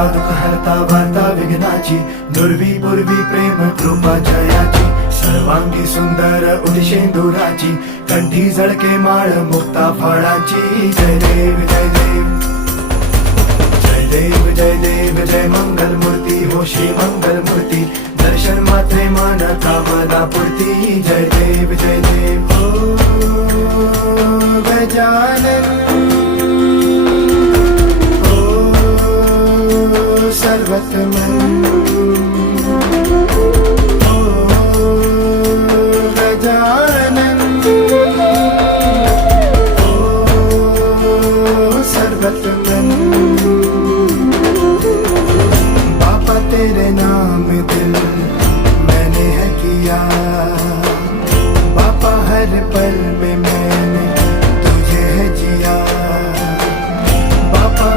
हरता दुःख हरता वार्ता विघ्नाची, नुरवी पूर्वी प्रेम कृपा जयाची, सर्वांगी सुंदर उदिशेंदुराची, कंठी झळके माळ मुक्ता फळाची. जय देव जय देव जय देव जय देव जय मंगल मूर्ती हो श्री मंगल मूर्ती, दर्शन मात्रे मान कामना पूर्ती. जय देव जय देव हो गजानन हो सर्वतमन हो गजानन हो सर्वतमन. बाबा तेरे नाम दिल मैंने है किया, बाबा हर पल में